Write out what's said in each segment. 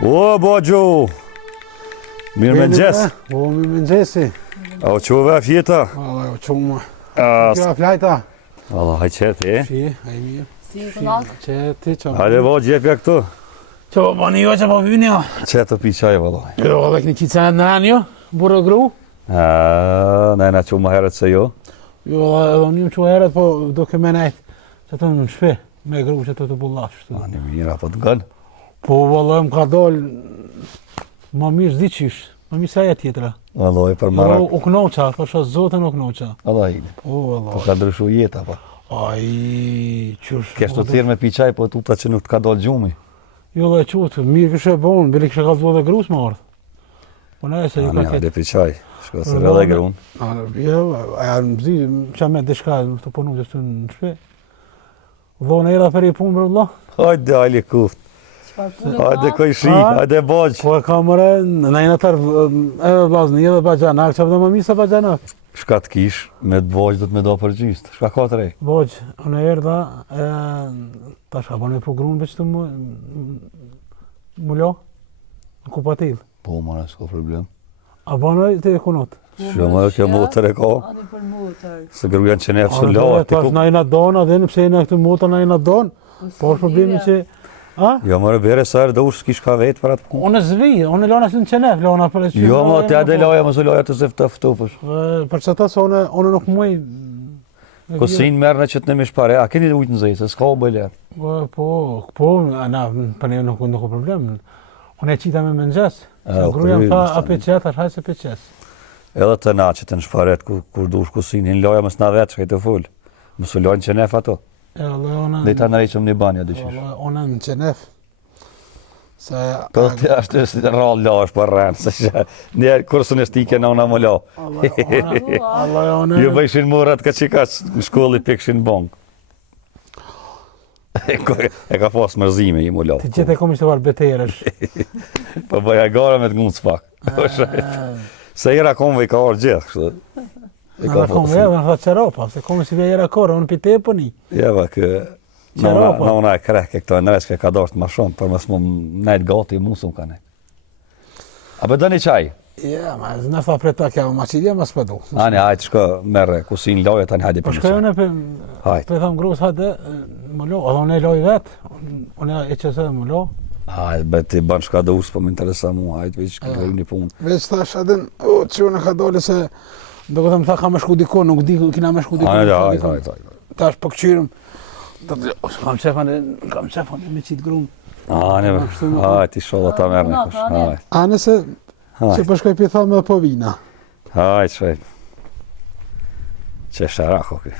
O, Boxhu! Mirë më gjes. O, mirë më gjesi. A o qove a fjeta? O qumë. Kjo a flajta. Allah, haj qëtë, e? Shi, haj mirë. Si të nakë? Qëti, që... Hajde, Boxhu, jepja këtu. Që bani jo që po vyni jo. Qëtë pi qaj, valla. Jo, dhe këni qitë në anë jo, burë gru. Nejna që më herët se jo. Jo, edhe një që herët, po do ke me nejtë. Që të në shpe, me gru që të bullash. Një mirë, apo të gënë. Po, valla, më ka dollë, ma mirë zdi qysh, ma mirë se aja tjetëra. Valloj, për marak. U knoqa, për shë zotën u knoqa. Allah ide. Po, valla. Po ka ndryshu jetë, apo. Aj, qysh. Kesh të thirë me pi qaj, po tuta që nuk të ka dollë gjumi. Jo dhe qutë, mirë kështë e bonë, bile kështë e kalëzua dhe grus më ardhë. Po ne se ju ka Hajde pi qaj, shko se rrë dhe grunë. Jo, aja në bëzi, që me dishka, në të punu që së në shpe. Dhone era për i punë për Allah. Hajde, ajli kuft. Hajde koj shi, hajde Boxhu. Po e kamëre, në jena tërë, e vlazni, edhe bajana, a që përdo më misa bajana. Shka të kish, me të Boxhu do të me do për gjystë. Shka ka të rej? Boxhu, në erda, ta shka bane për grunë veç të më lo, në kupatil. Po, mëna, s'ka problem. A bane të ekonot? Shumë kjo motër e ka. Ani për motër. Se grujan që nefë së lo, Ta është na jena donë, adhe nëpse jena këtë motër na jena donë. Po është problemi që... A? Jo, mërë bere sa erë ush s'kish ka vetë për atë punë. Unë zvi, unë lona si në qenef, lona për e që... Jo, ma të ade loja, më së loja të zeftë të ftufësh. Për që ta se unë nuk muj... Kosin merë në që të në mish pare, a keni ujtë në zej, se s'ka u bëjler. Po, na, për ne nuk o problem. Unë e qita me mëngjes. Gruja më tha, a peqet, a shaj se peqes. Edhe të na që të në shparet, kur dush kusin, hinë loja më s'na vetë, shkaj të full. Më së lojnë qenef ato. Dhe ta në rejqëm një banja dyshish. Unë në qenef. Po të ashtë të rrallë la është për rrenë, se që njerë kursën e stike në una më la. Ju bëjshin murat ka qika në shkolli pikshin bongë. E ka pas mërzime i më la. Ti qëtë e kom ishte varë beterësh. Po bëja gara me të ngundë s'pak. Se jera komve i ka orë gjithë, kështë. Në kom e, në tha qeropa, se kom si vje jera kore, unë pite e pëni. Jeva kë... Në una e kreke këto e nëreshke ka dorët ma shumë, për mësë më nejtë gati i musëm ka nejtë. A për dëni qaj? Ja, ma në tha preta kja ma qidja ma s'pëdu. Ani, hajtë shko merë kusin loje, tani hajde për një qaj. Po shkojone për thamë grus hajde, më lo, edhe unë e loj vetë, unë e qëse dhe më lo. Hajde, bet ti banë shka dusë, po më interesa mu, hajde, veç kërë një punë. Veç thash adin, që unë ka dole se, do këtë më tha ka me shku diko, nuk di kina me shku diko. Hajde. Tash për këqyrëm. Kam qefane me qitë grumë. Hajde, ti sholla ta merë në kush. Hajde. Ane se përshkoj për tha me po vina. Hajde, shajt. Që sharako këj.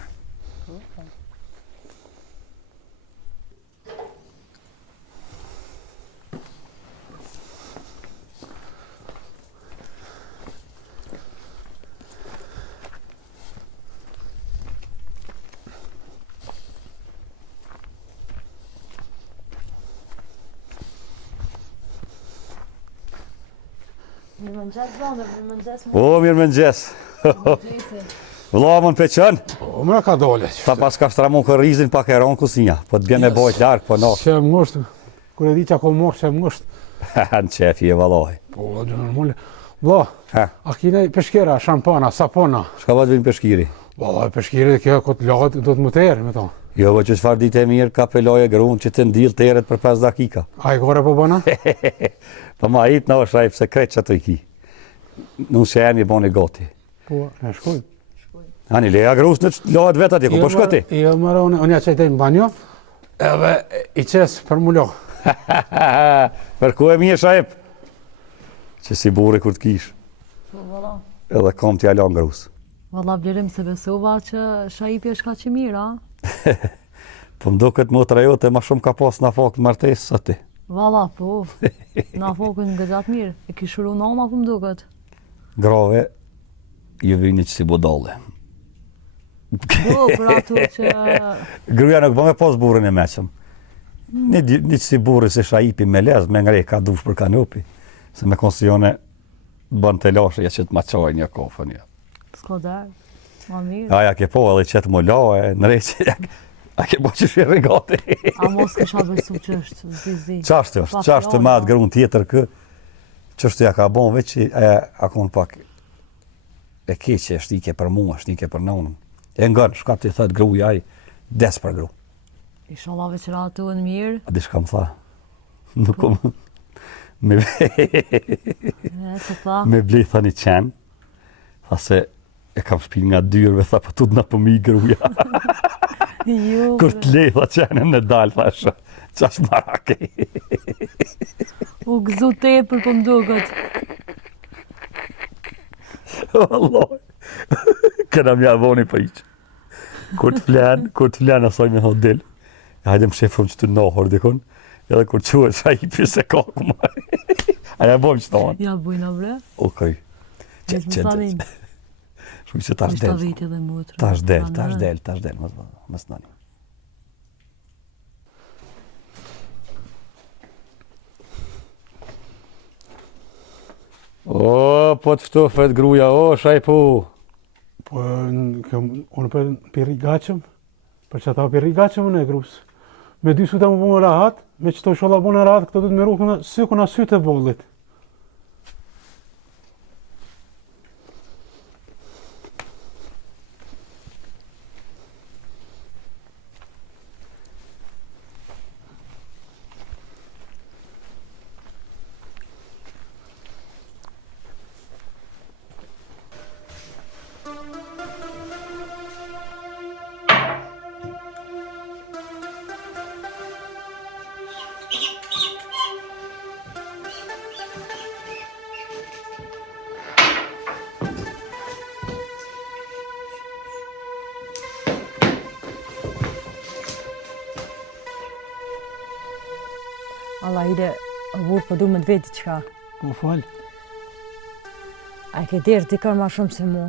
Mirë më gjesë, zonde, mirë më gjesë. O, mirë më gjes. Vëlla më në peqën, O, më ka dole. ta pas ka shtramu kër rizin pak e ronë kusinja, po të bjene bojt larkë, po no. Që më ngështë, kër e di që ako morë që më ngështë. Në qefi e valoj. Po, gjë normale. Vla, a kine peshkera, shampana, sapona. Shka vëtë vinë peshkiri? Vla, peshkiri dhe kjo këtë lagët do të më terë me to. Jo, që qëfar ditë e mirë ka peloje grunë që të ndilë teret për 5 dakika. A i kore po bëna? Po ma hitë në është rajpë se kretë që të i ki. Nuk që e një boni goti. Po, në shkuj. Ani, leja grusë në lohet vetë atje, ku po shkoti? Jo, mërë, unë ja qajtej në banjo, edhe i qesë për mu lo. Për ku e mirë shajpë? Që si buri kur të kish. Po, valla. Edhe kom t'ja lanë grusë. Valla, blerim se besova që shajipi është ka që mirë, a? Po më duket motra jote ma shumë ka pas në fakë martesë së ti. Valla, po. Na fokën nga gjatë mirë. E kishuru noma po më duket. Grave, ju vini që si budale. Do, për ato që... Gruja nuk bëme pas burin e meqëm. Një që si burin se shajipi me lezë, me ngrej ka dush për kanupi. Se me konsione bën të lashe, ja që të maqoj një kofën. Ja. S'ko derë, ma mirë. Aja ke po edhe që të më laje, në rej që A ke bo që shë regati. A mos kisha besu që është zi. Qashtë është, qashtë me atë grunë tjetër kë, qështëja ka bon veç që a konë pak e keqe, shtike për mua, shtike për nonën. E ngënë, shka të i thëtë gruja ai, des për gru. Inshallah veç ratohen mirë. A di shka më tha, nuk kom, me Që tha? me blej thani qenë, tha se e kam shpil nga dyrëve, tha po tut na pëmi gruja. Jo. Kur të lej, tha qenën në dalë, tha qash marake. U gëzu tepër po mduket. Allah, këna mja voni për iqë. Kur të flenë asaj me thot del, hajde më shefëm që të nohër dikon, edhe kur quhet sa i pise kaku ma. Aja bojmë që tonë. Ja bujna bre. Okej. Veç më thanin. Shumë që tash del. Vite dhe mutër. Tash del, më s'nani. O, po të ftofet gruja, o, shajpu. Po, unë për rigaqëm, për që ta për rigaqëm në e grupës. Me 2 suta më bënë rahat, me që të sholla bënë rahat, këto du të me rukë së kuna sytë e bollit. Allah ide, vur po du me të veti qka. Po falë. A ke derë dikar ma shumë se mu.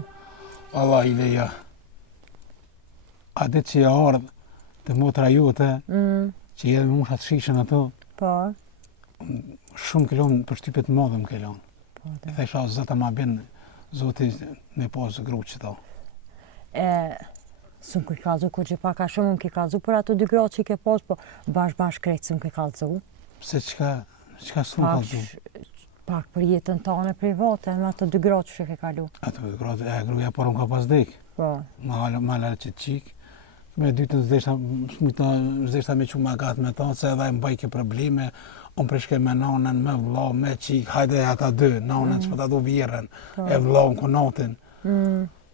Allah i leja. A ditë që ja ardhë të motra jote, që jedhe me mushat shishën ato, Po. shumë kelon për shtypet madhe më kelon. Po, E thesha, zëta ma ben, zoti me pasë gru që ta. Së më këj kalzu, kur që pak a shumë më këj kalzu, për ato 2 gratë që i ke pas, po bash krejtë së më këj kalzu. Pse qka s'u kalzu? Pak për jetën tane private, me ato 2 gratë që ke kalu. Ato gratë, gruja porën ka pas dek. Po. Ma lalë që qikë. Me dytën zdeshta me qumë gatë me ta, se edhe e mbaj ke probleme, unë prishke me nanën, me vla, me qikë, hajde ata 2, nanën që po ta do vjerën, e vla në konatin.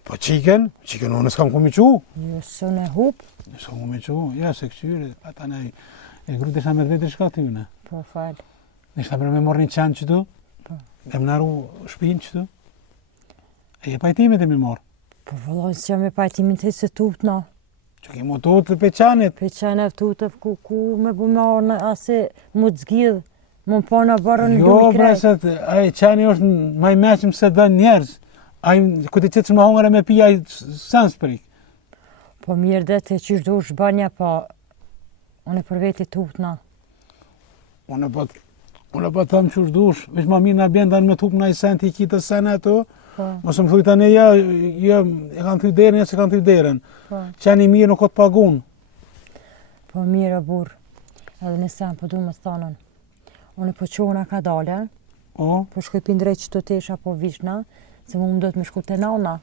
Po qikën unë s'kam ku mi qu. Jo, së në hup. S'kam ku mi qu, ja, se këqyri, ata ne, e gru të ishta me të vetë shka t'yune. Po, falë. Ishta për me morë një qenë qëtu, e më naru shpinë qëtu, e pajtimit e mi morë. Po, vëlloj, së jam e pajtimin të se tupt na. Që ki mu tutë të peqanit. Peqanit tutëv ku me bu me orë, ase mu të zgjidh, mu më po në barën në Jo, du i krejt. breset, ai qani është maj meqëm se dhe njerës. Ai, ku të qëtë që më hongre me pija, ai sans prik. Po mirë dhe të qysh du shbanja, po unë e për veti tupt na. Unë po të thëmë qësh dush, veç ma mirë në bjendan me tup në i sen t'i kitë sen e to, mos më thuj tani ja, e kanë thuj derën, ja se kanë thuj derën. Qeni mirë nuk o të pagun. Po mirë burë, edhe në sen po du me thonën. Unë po qohëna ka dale, O, po shkoj pindrejt që të tesha po vishna, se mu më do të me shku të nana,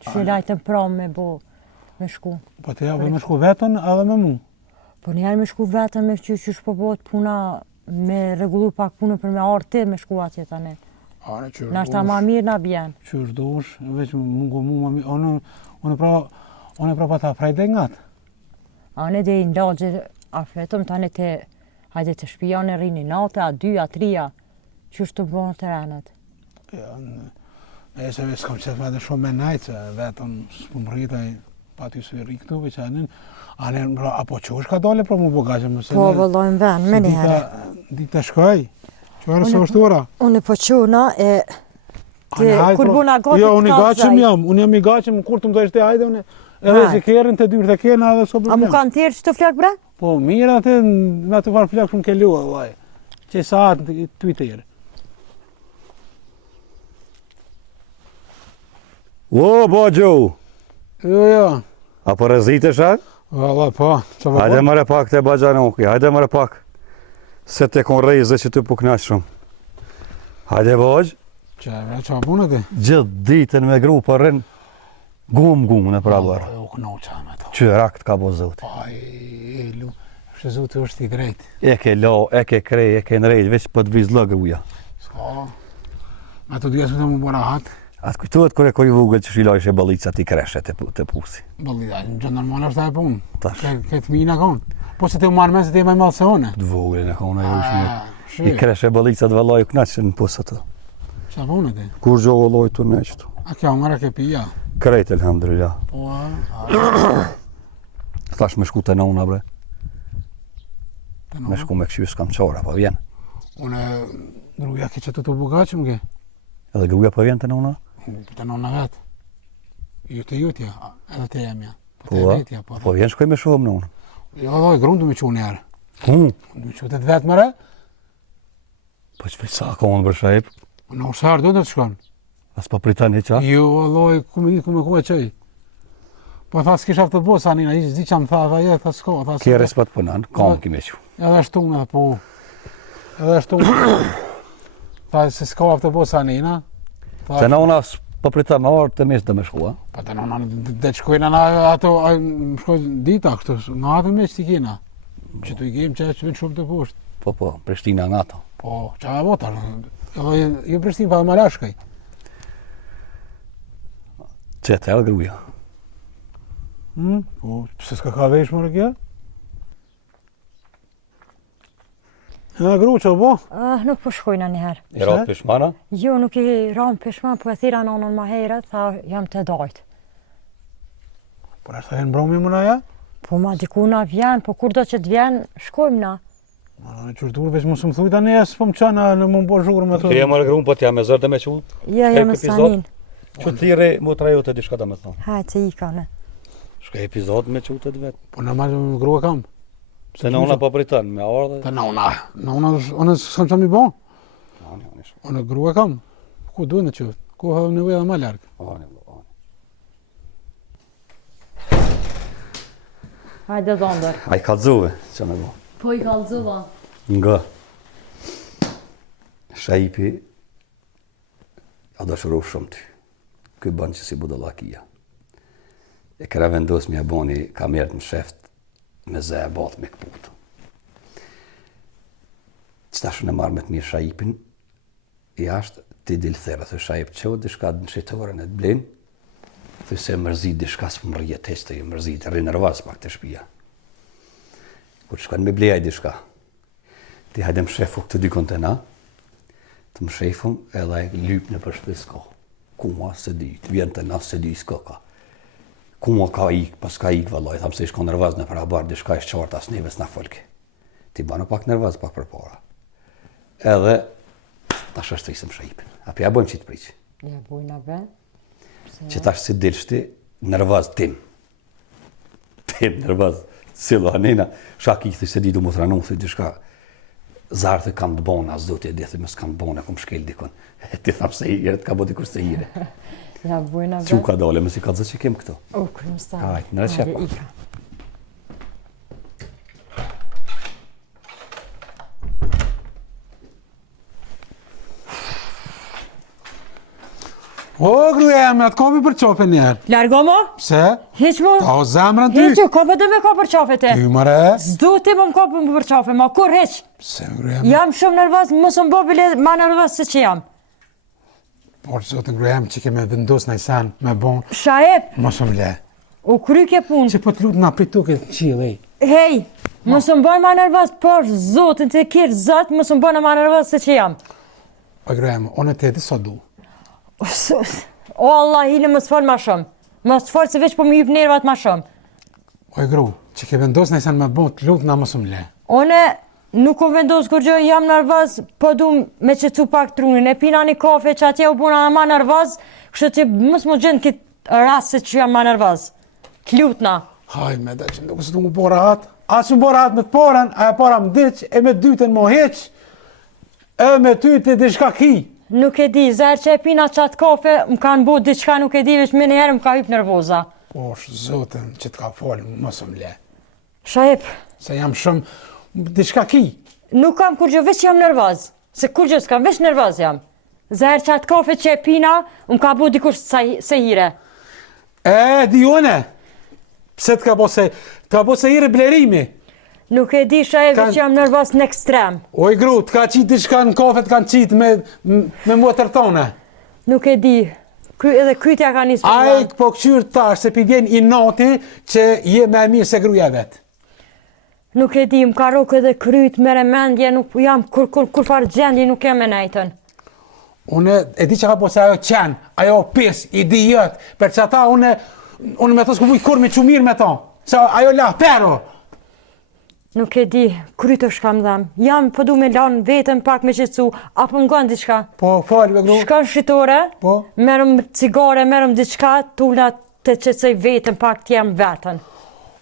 që që lajtën pram me bo me shku. po të javë me shku vetën edhe me mu. Po njerë me shku vetën me që shpo bot puna, me regullu pak punën për me arti me shku atje tani. Are, qërë Na shta ma mirë na bjen. Qërë dush, veç mungu mu ma mirë. Unë pra pa ta frajde ngatë. Ane dhe i ndalgje afetëm tani të hajde të shpija në rini natë, a 2, a 3, qështë të bënë të renet. Ja, e se veç kam qëtë vetë shumë me najtë, se vetën s'pu më rritaj pa ty së rri këtu, veç anen, apo që është ka dole, pra mu bogaqe më se Po, vëllojmë ven, me njëherë. Dita shkoj, qërë së është ora? Unë po quna e... Kur buna gati jo, të unë i gaqëm jam, unë jam i gaqëm, kur të më dojshte hajde, unë edhe që kerën të dyrë të kena edhe s'o A mu problem. kanë tjerë që të flak bre? Po, mirë atë, me të farë flak shumë ke lua, vaj. Që saat të i tjerë. O, Bojo, Jo, jo. apo rëzitesha? Valla po, që vë Hajde mëre pak të Baxhanoki, hajde mëre pak. Se te kon rejze që ty puknash shumë. Hajde Baxh, Që vë punë ti? gjithë ditën me gru për rën gum në prabar. U knoqa me to. Që rakt ka bo zoti. Aj, lu, shë zotë është i drejt. E ke lo, e ke krej, e ke nrejt, veç për të vizlë gruja. Ska. Me të dhja së të më bora hatë. Atë kujtohet kër e koj vugël që shiloj e balicat i kreshe të pusi. Bëllida, në gjë normal është e punë. Tash. Këtë mina konë. Po se të marrë me se të e me malë se one. Të vogël e kona e ushme. I Shë, kreshe balicat vëllaj u knaqë në pusë atë. që punë ti? Kur gjohë loj të në qëtu. A kjo mërë ke pija? Krejt elhamdulillah. Po, Thash me shku të nona bre. të Me në. shku me këshu s'kam qora, po vjen. Une, druja ki që të bugaqëm ke? Edhe gruja po vjen të nona? Të nëna vetë. Ju të jutja, edhe të jemja. Po Po, të a? vetja, po. Po vjen shkoj me shumë nona. Jo, doj, grunë du me qunë njerë. Du me qunë të vetë mëre? Po që veç sa ka unë për shajip? Në usarë do të shkonë. As pa pritan heqa? Jo, doj, ku me ku e qëj. Po tha s'kish aftë të bo, sa nina, ishtë zi që më tha, je, tha s'ko, tha s'ko. Kje respat punan, kam kime që. Edhe shtunë edhe po. Edhe shtunë. Tha se s'ka aftë të bo, sa nina. Tha, Të nona pa pritan me orë të mes dhe me shkua. Po të nëna, dhe të shkojnë në ato, më shkojnë dita kështu, nga ato me që t'i kina. Që t'u i kemë që që shumë të poshtë. Po, Prishtina nga ta. Po, që a votar, edhe jo Prishtinë pa dhe Malashkaj. Që të elë gruja. Po, pëse s'ka ka vesh më rëkja? Edhe gru që bo? Nuk po shkojna njëherë. I ratë pishmana? Jo, nuk i ramë pishman, po e thira nonën ma herët, tha jam të dajtë. Po nështë të jenë bromi më naja? Po ma dikuna vjen, po kur do që të vjen, shkojmë na. Në qërtur veç më së më thuj tani, e s'po më qana në më bo zhurë me të. Kërje më rëgrum, po t'ja me zërë dhe me qu? Ja, jam në sanin. Që t'ire më të rajo të dishka të me thonë. Hajtë se i ka ne. Shka epizod me qu të vetë. Po në malë më gru e kam. Se në ona po pritan, me orë Të dhe... në una, one s'kam që mi bo? One gru e kam. Ku duhet në qëtë? Ku hëve në vejë dhe ma ljarkë? Hajde dhondër. A i kalzuve, që me bo. Po i kalzova. Nga Shajipi a dëshëru shumë ty. Këj banë që si budallakia. E këra vendos me boni kamerët në sheft me zë e batë me këputë. Qëta shë në marrë me të mirë Shajipin, i ashtë ti dilë thera, thë Shajip që o dishka në shqitore në të blinë, thë se mërzit dishka së më rrjet heqë të i mërzit, rrinë nërvaz pak të shpia. Kur shkanë me blejaj dishka, ti hajde më shefu këtë dikon të na, të më shefum edhe e lyp në për shpes ka. Kuma se di, të vjen të na se di s'ka ka. Kuma ka ik, pas ka ik vëllaj, thamë se ishko nërvaz në për abar, dishka ishtë qartë as neve s'na folke. Ti banë pak nërvaz pak për para. Edhe, tash është të isëm Shajipin. Apo ja bojmë që të priqë. Ja bujna be. Që tash si dilshti, nërvaz tim. Tim nërvaz, cilo anina, shak i thë se di du më të ranu, thë dishka, zarë thë kam të bona, as do t'je di thë më s'kam të bona, kom shkel dikon. Ti thamë se hire, të ka bo dikur se hire. Ja bujna be. Që ka dole, më si ka zë që kem këto. O, kërmësta. Hajt, në reqepa. Ika. O, gruja jam, atë kopi për qope njerë. Largo mo? Pse? Hiq mo? Ta o zemrën ty. Hiq, ka për me ka për qafe te. Ty mëre. Zdu ti më ka për qafe, ma kur hiq. Pse, gruja jam. Jam shumë nervaz, mos më bo bile ma nervaz se që jam. Por zotin gruja jam që keme vendos në i sen, me bon. Shajep, Mos më le. u kry ke punë. Që po të lutë nga prit tuke të qilë, ej. Hej, mos më boj ma nervaz, por zotin të kirë zot, mos më boj ma nervaz se që jam. O, gruja jam, onë të edhe sa du. O Allah, hile më s'fol ma shumë. Më s'fol se veç po më hyp nervat ma shumë. O, gru, që ke vendos në i sen me bon, të lutë nga mos më le. One nuk u vendos kur gjë, jam nervaz, po du me qëtu pak trunin. E pina një kafe që atje u buna ma nervaz, kështë që mos më gjendë këtë rast se që jam ma nervaz. Klutna. Haj, me da që nuk së të më bora atë. Atë që më bora atë me të porën, aja para më dyq, e me dytën më heq, e me ty të dishka ki. Nuk e di, zërë që e pina qatë kafe, më kanë bu diçka nuk e di, veç me njëherë më ka hyp nervoza. O, zotën që t'ka folë, mos më le. Shajep, Se jam shumë, diçka ki. nuk kam kur gjë, veç jam nervoz. Se kur gjë s'kam, veç nervoz jam. Zahir qatë kafe që e pina, ka bu dikush se hire. Di une. Pse t'ka bo se hire blerimi. Nuk e di shajep, Kan- veç jam nervoz në ekstrem. Oj gru, t'ka qitë diçka në kafe, t'kan qitë me motër tone. Nuk e di. Edhe krytja ka njësë Ai po këqyrë tash se pi vjen i noti që je me mirë se gruja vetë. Nuk e di, më ka rokë edhe kryt, mere mendje, nuk jam kur farë gjendje, nuk jam e nejtën. Une e di që ka po se ajo qenë, ajo pis, idiot, për që ata une me to s'ku vuj kur me që mirë me to. Se ajo la, pero. Nuk e di, kryt është kam dhem. Jam du me lanë vetën pak me qëtësu, apo më gënë diçka. Po, falë me gru. Shkon shqitore, Po. merëm cigare, merëm diçka, tulla të qëtësoj vetën pak t'jem vetën.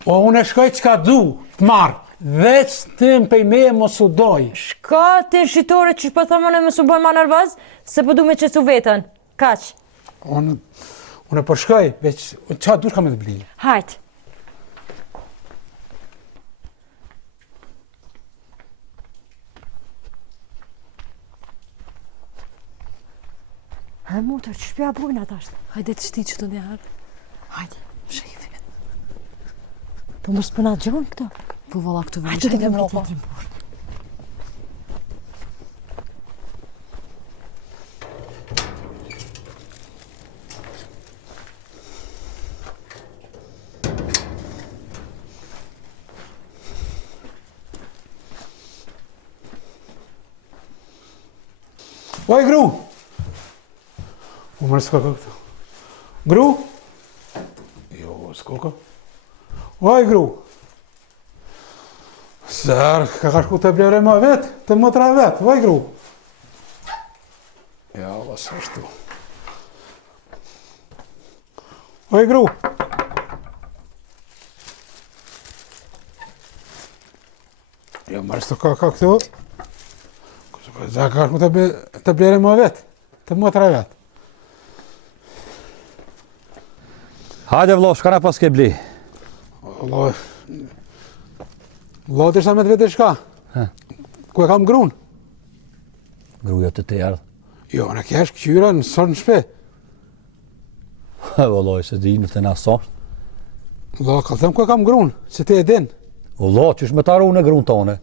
O, une shkoj që ka du, të marë, veç të më pej me mos u doj. Shka të shqitore që po thëmë në më su bojnë ma nervoz, se po du me qëtësu vetën. Kaq, Une po shkoj, veç, qa dush ka me të bli. hajt. Ha, motër, që shpja bujnë ata është? Hajde të shti që të njëherë. Hajde. Shefi. Po mos përna gjonë këto. Po valla këtu vëllë. Hajde të Hajde kemë mropa. tjetrin poshtë. Oj, gru! U mërë s'koka këtu. Gru? Jo, s'koka. Oj, gru! Sërë, ka shku të blere ma vetë, të motra vetë, oj, gru! Ja, vas ashtu. Oj, gru! Jo, mërë s'koka këtu. Za ka shku të blere ma vetë, të motra vetë. Hajde vlo, shka na pas ke bli? Allah, të ishta me të vete shka? Ha. Ku e kam grun? Gruja të të ardhë. Jo, në kesh këqyra në sërë në shpe. Vëlloj, se di në të na sashtë. Allah, ka them ku e kam grun, se te e din. Vëlloj, që shme taru në grunë tone.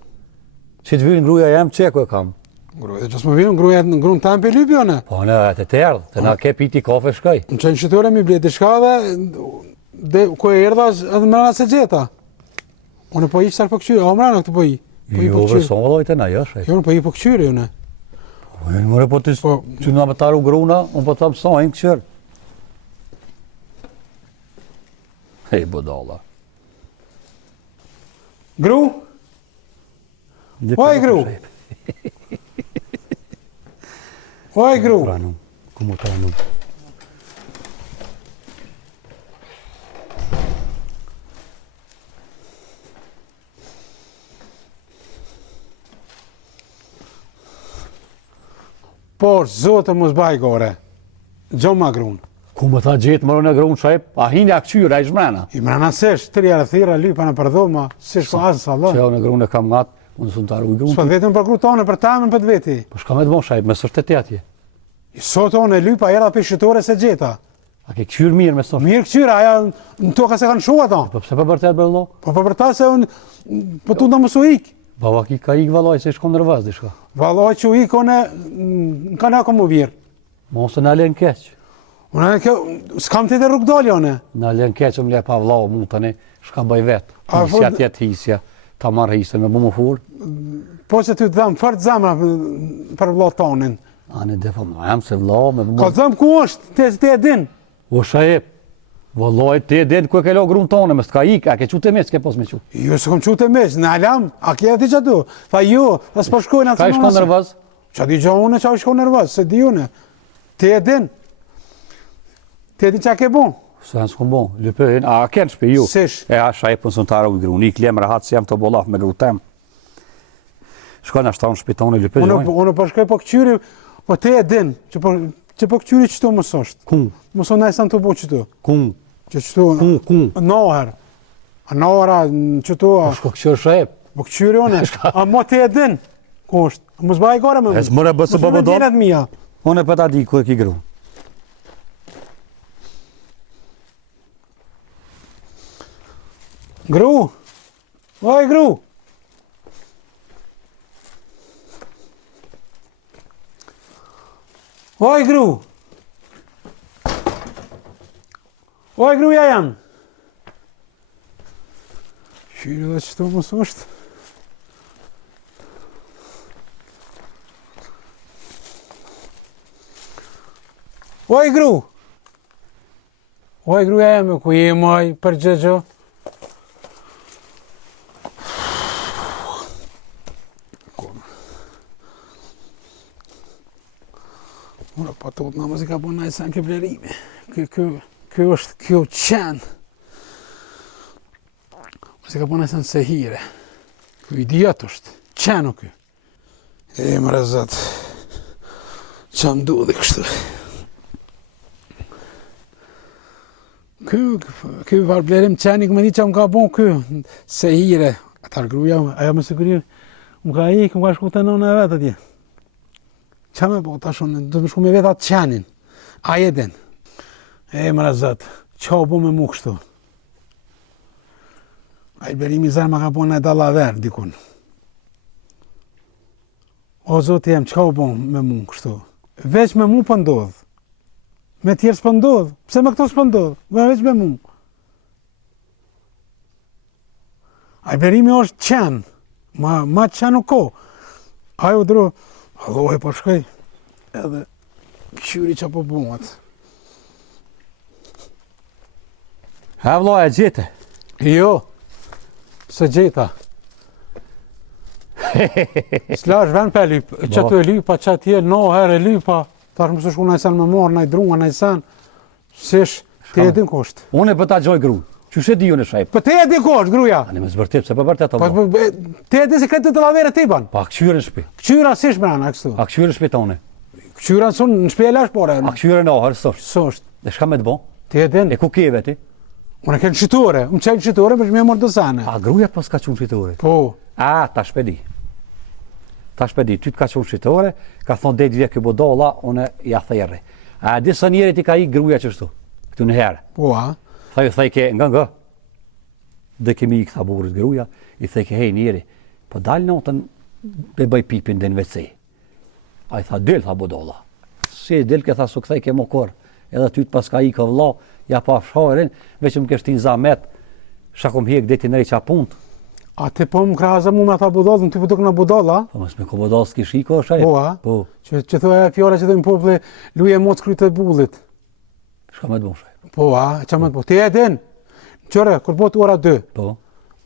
Që të vynë gruja jem, që ku e kam? Gruja, që s'më vinë, gruja në grun tam për lypjo në. Po në të ardhë, të na ke piti kafe shkaj. Në qenë qëtore mi ble shka dhe ku e erdha edhe mrena se gjeta. Unë po i qësar po këqyre, o mrena këtë po i. Po i Jo, po këqyre. verson vëlloj të na, jo shaj. Jo, unë po i po këqyre, unë. Mëre po të Po, që nga me taru gruna, unë po të thamë sajnë këqërë. Hej, budalla. gru? Oj, gru! Oj, gru! Pranum, ku mu pranum. Por, zotë mos baj gore. Gjo ma grun. Ku më tha gjetë mërën e grunë shajp, a hinë a këqyra, a i shmrena. I mrena sesh, të rjarë thira, lypa në përdhoma, sesh po asë sa Që Allah. jo në grunë e kam ngatë, unë së në taru i grunë. S'pa të vetëm për gru tonë, për tamën për të veti. Po shka me të bon shajp, me sërte të atje. Sot onë e lypa, era për shqitore se gjeta. A ke këqyrë mirë me sërte. Mirë këqyra, aja në toka se kanë shua tonë. Po pse për bërtet bërlo? Po për ta se unë, po tu në mësu ik. Baba ki ka ik valoj, se shkon nërvaz di shka. Valoj që u ik, one, në kanë ako mu virë. Mos të në alen keq. Unë e kjo, s'kam të edhe rrug doli, one. Në alen keq, më le pa vlau, mund të ne, shka bëj vetë. A, Hisja po- tjetë hisja, ta marrë hisën me bu më furë. Po se ty të dhamë fërtë zemra për vlo tonin. Ani dhe po më jam se vlau, me bu Ka më... të dhamë ku është, te e din. O shajep, valloj, ti e den ku e ke lo grunë tonë, me s'ka ik, a ke qute me, s'ke pos me qu. Jo, se kom qute mes, në alam, a kje ati që tu? Tha jo, tha s'po shkojnë atë Ka i shkon nërvaz? Qa di gjo une, qa i shkon nërvaz, se di une. Ti e din. Ti e din qa ke bon. Se janë s'kom bon, lëpërin, a kenë shpe ju? Sish. E a shajpën së në taru i grunë, ik lem rahat se jam të bolaf me gru tem. Shkon ashtë ta unë shpitoni lëpërin. Unë po shkoj po këqyri, po ti e din, që po këqyri qëtu mësë është. Ku? Mësë në e sa në të po qëtu. Ku? Që qëtu, noher. A nohera në qëtu, Shko këshër shep. po këqyri one, a mo të e din, ku është, a mos baj gore me mu. Es mëre bësë Mos me babodon. dinat mija. Unë e pëta di ku e ki gru. Gru, oj gru. Oj gru. Oj gruja jam. Qyri dhe qëtu mos është. Oj gru. Oj gruja jam, ku je moj përgjëgjo? Ora, pa të në muzika po në ajsan kë vlerime. Kjo është kjo qenë. Muzika po në ajsan se hire. Kjo idiot është. Qenë o kjo. E më rëzat. Qa më du dhe kështu. Kjo var blerim qenë, këmë di që më ka bon kjo. Se hire. Atar gruja, aja më sigurir. Më ka ikë, më ka shku të nënë e vetë atje. Qa me po tash unë, du të më shku me vetë atë qenin. A jeden. E më razat, qa o bo me mu kështu? A i berimi zërë ma ka po në e dalaver, dikun. O zotë jem, qa o bo me mu kështu? Veç me mu për ndodh. Me tjerë s'pë ndodh. Pse me këto s'pë ndodh? Veç me mu. A i berimi është qenë. Ma qenë u ko. Ajo dru, allohe po shkoj, edhe këshyri që po bungat. Ha vla e gjete. Jo, së gjeta. S'la është ven për lyp, që të e lypa, që t'je no herë e lypa, tash më së shku najsan me marë, naj drunga, najsan, sish, te e din kosht. Unë e pëta gjoj gru. Që she di unë e shajp? Po te e din kosht, gruja. Ani me zbërtip, se për vërtet Po, Allah. te e din se kretë të lavere te i ban. Pa këqyre në shpi. Këqyra sish brana, kështu. A këqyre në shpi tone. Këqyra sun në shpi e lash pore. A këqyre në ahër, sështë. Sosht, Dhe shka me të bo? te e din. E ku kjeve ti? Unë e kënë qitore, më qenë qitore, për që me e morë dësane. A gruja pas ka qunë shqitore? Po, A, ta shpedi. Ta shpedi, ty të ka qunë shqitore, ka thonë dejtë vje kjo bodolla, une ja thejrë. A disa njerit i ka i gruja qështu, këtu në herë. po, a? Thaj ke, nga. Dhe kemi i këtha burit gruja, i thej ke, hej njeri, po dalë notën be bëj pipin dhe në WC. A i tha, del, tha bodolla. Si del ke tha, su këthej ke mokor, edhe ty të pas ka i ka vla, ja pa fshajrin, veç më keshtin zamet, shakom hek deti nëri qa punt. A ti po më kraza mu me ata budallën, ty po tuk në budalla? Po mos me ko bodall s'ki shiko, shajt. Po, a? Po, Që thoja fjora që thojnë populli, luje moc kryt e bullit. shka me të bon shajt. Po, a? Qa më të po? Ti e din? Qëre, kur po të ora 2, Po,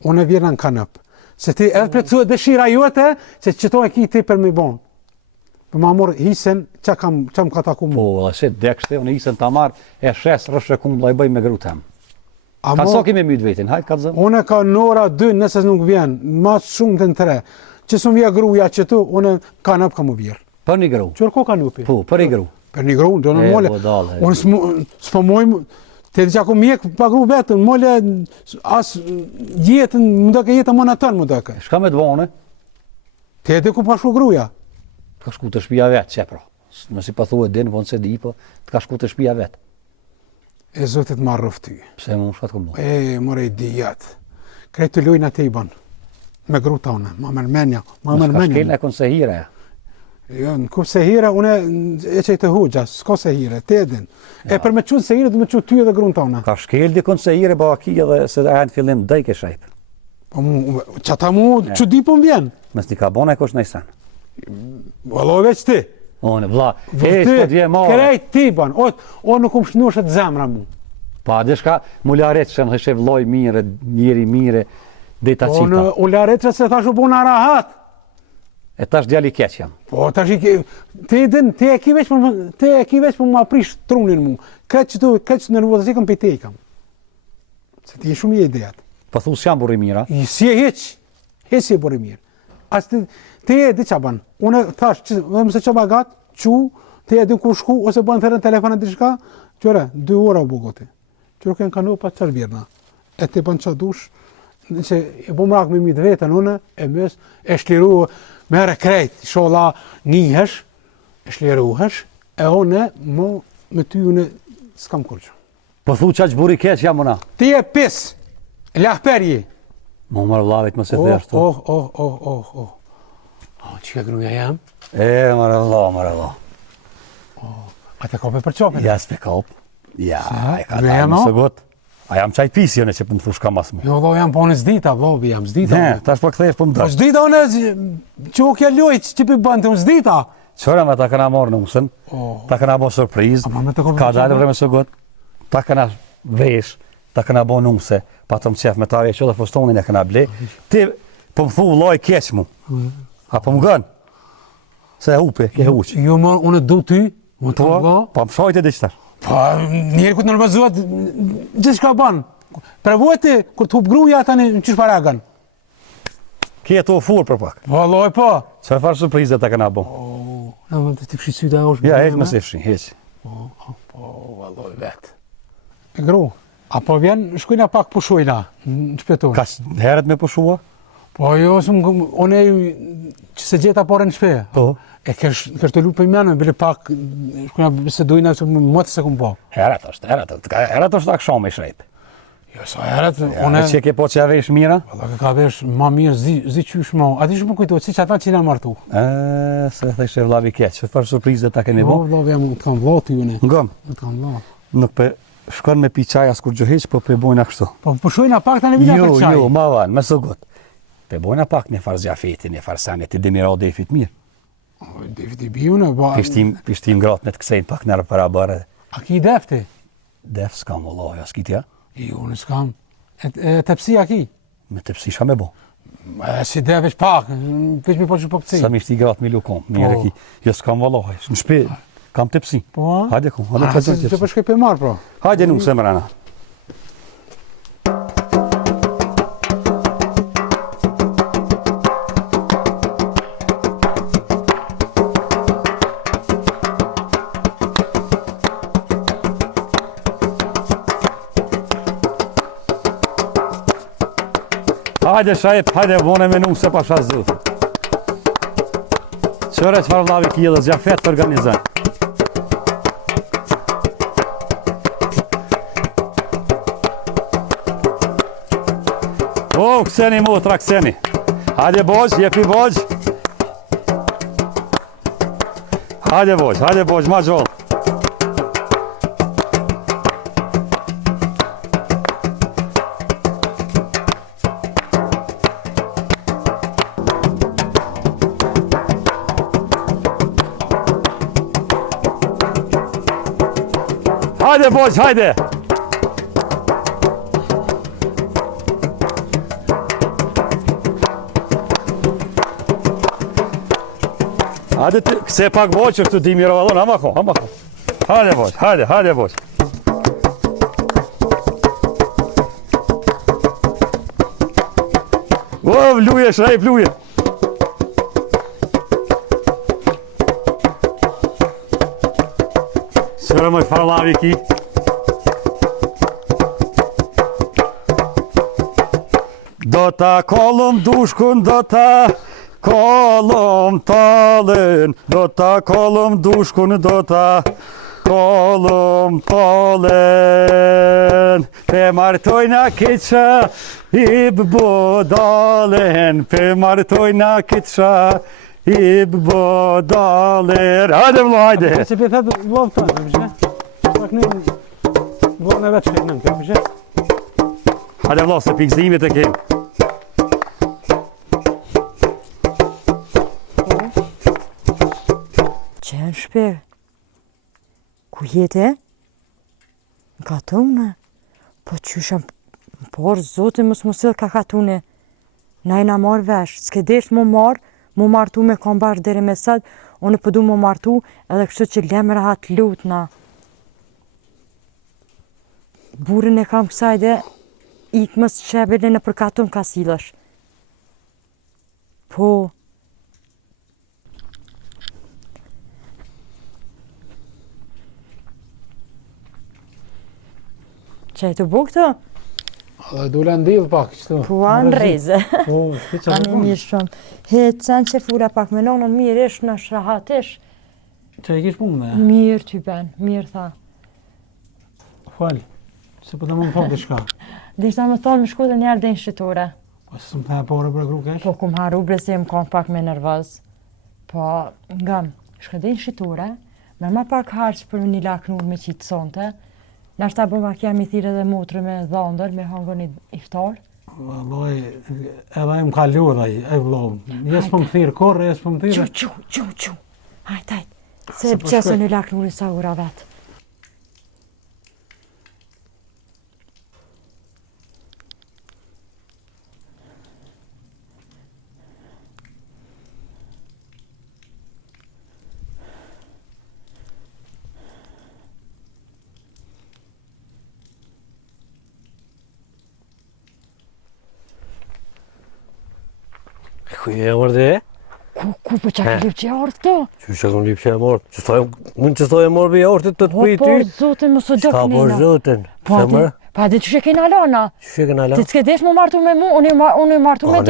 unë e vjerna në kanëp. Se ti edhe plëcu dëshira jote, se që to e ki ti për mi bon. Për ma morë hisen, qa më ka taku mu. po, dhe se dekshte, unë isën ta marë, e shes, rëshë kumbla i bëj me grutem. A Ka mo- sa kime myt vetin, hajt ka të zëmë. Unë ka në ora 2, nëse nuk vjen, ma shumë të në 3. Që së më vje gruja që tu, unë kanëp ka më vjerë. Për një gru. Qërë ko kanupi? Po, për i gru. Per një gru, do në E, mole. budale. Unë s'po mojmë, te di që ako mjek pa gru vetën, mole as jetën, më do ke jetën më në tënë, më do ke. Shka me të bone? Te di ku pa shku gruja. Të ka shku të shpia vetë, që pra. Nësi pa thu e din, po nëse di, po të ka shku të shpia vetë. E zotit ma rëfty. Pse më shka të këmë bo? E, more i dijat. Krejt të lujnë atë i ban. Me gru tone, ma mërmenja, ma Më shka shkel mërmenja. e konë se hire, ja. Jo, në ku se hire, une e që i të hugja, s'ko se hire, te edin. E për me qunë se hire, du me qunë ty edhe grun tone. Ka shkel di konë se hire, ba aki edhe se e në fillim daj ke shajp. Po mu, që ata mu, që di po më vjen. Mes një ka bona e kosh në isen. Valo veç ti. One, vla, e s'po t'je marë. Krejt ti ban, o nuk më shnushet zemra mu. Pa, dhe shka mullaret që në heshe vloj mire, njeri mire, dhe ta Po në qita. ularetre se thash u bu në rahat. E tash djali keq jam. Po tash i ke, ti e ki veç për më aprish trunin mu. Kretë që nervozë, si kam për te i kam. Se ti e shumë i idejat. Po thu s'jam burri mira. I si e heq si e bori mirë. As ti e di qa ban. Unë thash, mëse qa bagat, ti e di ku shku, ose bën thërën telefonat diçka, qëre, 2 ora u bugoti. që nuk e në kanu pa të tërbirna. E ti bën që dush, që e bu mrak me mitë vetën une, e mes, e shliru me herë krejt, shola njëhesh, e shliruhesh, e une, me ty une, s'kam kurqë. Po thu qa që buri keq jam ona. Ti e pis, lahperji. Mo marë vlavit më se thjesht. Që ka gruja jam? Marë vla. A te kope për qopin? Ja, s'pe kop. Ja, e ka gruja ta jam më o? së got. A jam qaj pisjone që për në thush ka mas mu. Jo, jam po në zdita, vlobi jam, zdita. Ne, tash po këthesh po më Po dash. zdita une, që u kja lujt, që pi bënd të unë zdita. Qëra me ta këna morë në usën, ta këna bo surpriz, Ama me të kope ka për dalë qopin? vreme së got, ta këna vesh, ta këna bo në use, pa të më qef me ta e që dhe fostonin e këna ble, ti po më thu loj keq mu, a po më gën, se e hupe, ke huq. Jo, unë du ty, më të Po, vlo. pa më shojt e diqtar. Po, njerë ku të nërvazuat, gjithë shka banë. Prevuati, kur të hup gruja, tani në qysh paragan. Kje të ofur për pak. Po, loj, po. Qëfar farë surprizet ta këna bo? Në më të fshi syta është. Ja, heq më se fshin, heq. Po, valloj vetë. E gru, apo vjen, shkujna pak pushojna, në shpetun. Ka heret me pushua? Po, jo, unë që se gjeta pore në shpe. Po. E kesh të lupe i menë, bile pak, shkujna se dujna, që më të se kumë po. Heret është tak shumë i shrejt. Jo, sa heret, Unë unë... që ke po që avesh mira? Valla ka vesh ma mirë, zi qysh ma. A ti shumë më kujtojtë, si që ata që nga martu. Se dhe ishe vlavi keq, që farë surprizet ta kemi bo? Valla, jam të kam vlo ty une. Ngëm, Të kam vlo. nuk pe shkon me pi qaj as kur gjoheq, po pe bojna kështu. Po pushojna pak tani vina për qaj. Jo, ma vanë, me së gut. Pe bojna pak një farë zjafeti, një farë sanit, i demira o defit mirë. Defit i biune, ba... Pishtim gratë me të kësejnë pak nërë para bare. A ki defti? Def s'kam vëllohi, as kitja? Jo, në s'kam. E tepsi a ki? Me të pësi shka me bo. Si devesh pak, veç mi po që po këci. Sa mi shti gratë me lukom, mirë ki. Jo s'kam vëllohi, në shpe, kam të pësi. Po? Hajde ku, hajde A, të se të që po shkej për marë, pro. Hajde nuk se më rana. Hajde shajep, hajde vone me nuk se pasha zëtë. Qëre që farë vlavi ki edhe zjafet të organizën. O, këseni motra, këseni. Hajde bojq, jepi bojq. Hajde bojq, ma gjollë. Hajde bojq, hajde. Hajde të, këse pak bojq është të di miro valon, ama ko. Hajde bojq, hajde bojq. O, luje, shrajp, luje. Sërë më farlavi ki. Do ta kollum dushkun, do ta kollum talën, do ta kollum dushkun, do ta kollum talën. Pe martojna kitësha, i bëbodalen, pe martojna kitësha, i bëbodalen. Hajde vlo, hajde! Se për thëtë vlovë të në, përshë? Pak në vlovë në vetë shkejnë në, përshë? Hajde vlo, se pikzimit e kemë. Qenë shpe, ku jete? Në katune? Po qysha por, zote mos musel ka katune. Na i na marrë vesh, s'ke desh mu martu me kombar dhere me sët, unë pëdu mu martu edhe kështu që lemra hatë lutna. Burin e kam kësajde, ikmës qebele në përkatun ka silësh. Po, Që e të bu këto? Dhe dule ndilë pak, qëto. Po anë reze. Po, shti që Anë mirë shumë. Hecën që fula pak me nonën, mirë ish në shrahat ish. Që e kish punë dhe? Mirë ty ben, mirë tha. Falë, se po të më thonë të shka. Dishta më thonë më shku dhe njerë dhe në shqitore. Po se më thë pore për kru kesh? Po kum haru bresi më konë pak me nervoz. Po nga shka dhe në shqitore, me ma pak harqë për një laknur me qitë sonte. Nashta bëma kemi thire dhe motrë me dhondër, me hangën iftar. Vallaj, edhe më ka lodha e vlom. Jes për më thirë korë, jes për më thirë. Qu. Hajt. Se pëqesë një laknuri sa ura vetë. Ku je mërë Ku për qa ke lip që e orë këto? Që që kom lip që e morë? Mund që thoj e morë bëja orë të të pëj ty? Po, zotin, më së Shka dëk po nina. zotin? Po, Se mërë? pa di që kena lana. Që kena la? Ti s'ke desh më martu me mu, unë i martu me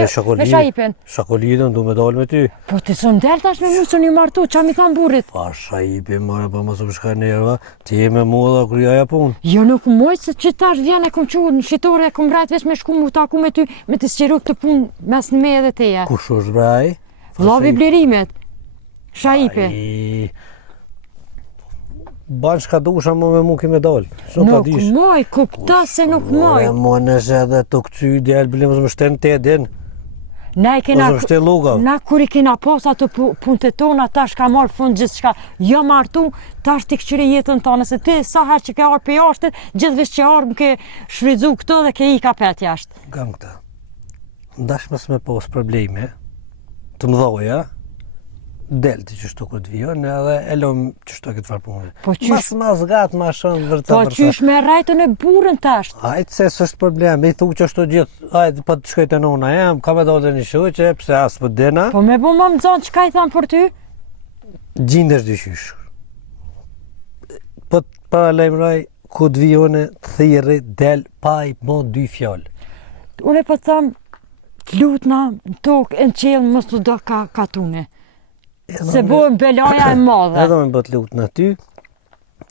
Shajipin. Shakolidën du me dalë me ty. Po ti së ndel tash me mu së një martu, qa mi thamë burit? Pa Shajipi mërë, pa mësë më shka njerëva, ti je me mua dhe kryaja punë. Jo nuk moj se që tash vjen e kom qurë në shqitore, e kom vrajt vesh me shku mu taku me ty, me të sqiru këtë punë mes në me edhe teje. Kush është braj? Vlavi blerimet, Shajipi. Banë shka dusha më me mu ki me dalë. Nuk moj, kupta se nuk moj. Mo nëse edhe të këcy djelë, bële mësë më shtenë të edin. Na i kena, Mësë më shte lugav. na kur i kena pos ato punët tona, tash ka marrë fund gjithë shka. Jo martu, tash ti këqyri jetën tonë, se ti sa her që ke arë për jashtet, gjithëvish që arë më ke shfridzu këto dhe ke i ka pet jashtë. Kam këta. Ndash mësë me pos probleme, të më dhoja, delti që shto këtë vijon, edhe e lom që shto këtë farë punë. Po qysh, Ma zgatë, ma shumë, vërta. po qysh me rajtën e burën tash. Ajtë se s'është problem, i thu që shto gjithë, ajtë pa të shkojtë e nona jam, ka me do të një shoqe, pse asë për dina, Po me bu më zonë, qka i thamë për ty? gjindesh dyshysh. Po të paralajmëraj, këtë vijone, thiri, del, pa i mo dy fjallë. Unë e po të thamë, të lutna, në tokë, në qelë, mos të do ka katune. Se bojmë belaja e madhe. Edhe me bët lutë në ty,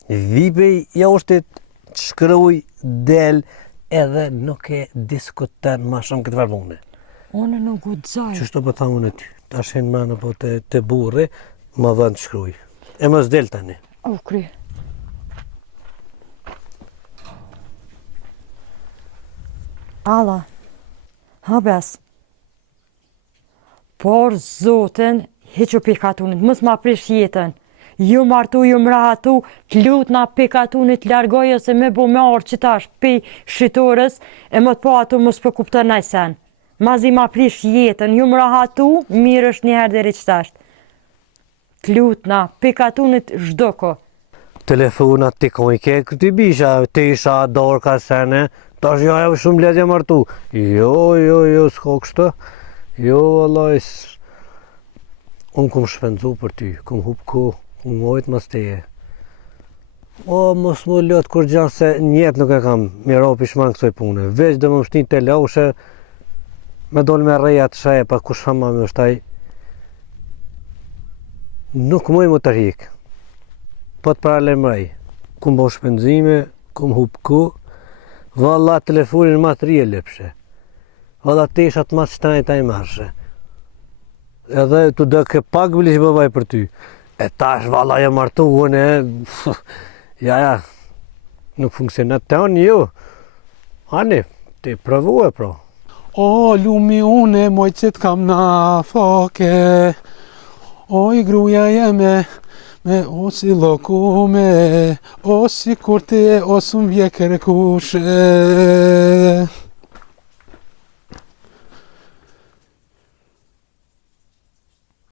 vipej jashtit, shkruj, del, edhe nuk e diskuten ma shumë këtë varbune. Unë nuk u dzaj. Qështu po tha unë ty, ta shenë manë po të burri, ma dhënë të shkruj. E mos del tani. U kry. Alla, habes. Por zotin, heqo pikatunit, mës ma prish jetën. Ju martu, ju mrahatu, të lutna pikatunit largoj ose me bo me orë që tash pe shqitorës, e më të po ato mës për kuptën najsen. Mazi ma prish jetën, ju mrahatu, mirë është njëherë dhe qëtasht. Të lutna pikatunit zhdoko. Telefonat ti kon i ke këti bisha, ti isha dorë ka sene, tash jaja shumë letje martu. Jo, s'ko kështë. Jo, Allah, unë kom shpendzu për ty, kom hup ko, kom mojt mas teje. O, mos më lëtë kur gjanë se njetë nuk e kam miro pishman kësoj pune. Veç dhe më mështin të laushe, me dole me reja të shaje, pa kush fama me shtaj. Nuk moj më të rikë. Po të paralemraj. Kom bo shpenzime, kom hup ko, valla telefonin ma të rije lepshe. Valla teshat ma që taj taj marshe. Edhe të dhe ke pak bili që bëbaj për ty. E tash valla jë martu unë ja, nuk funksionet të anë jo. Ani, ti provu e pro. O, lumi une, moj qëtë kam na fake. O, i gruja jeme, me o si lokume, o si kur ti, o së mbje kërkushe.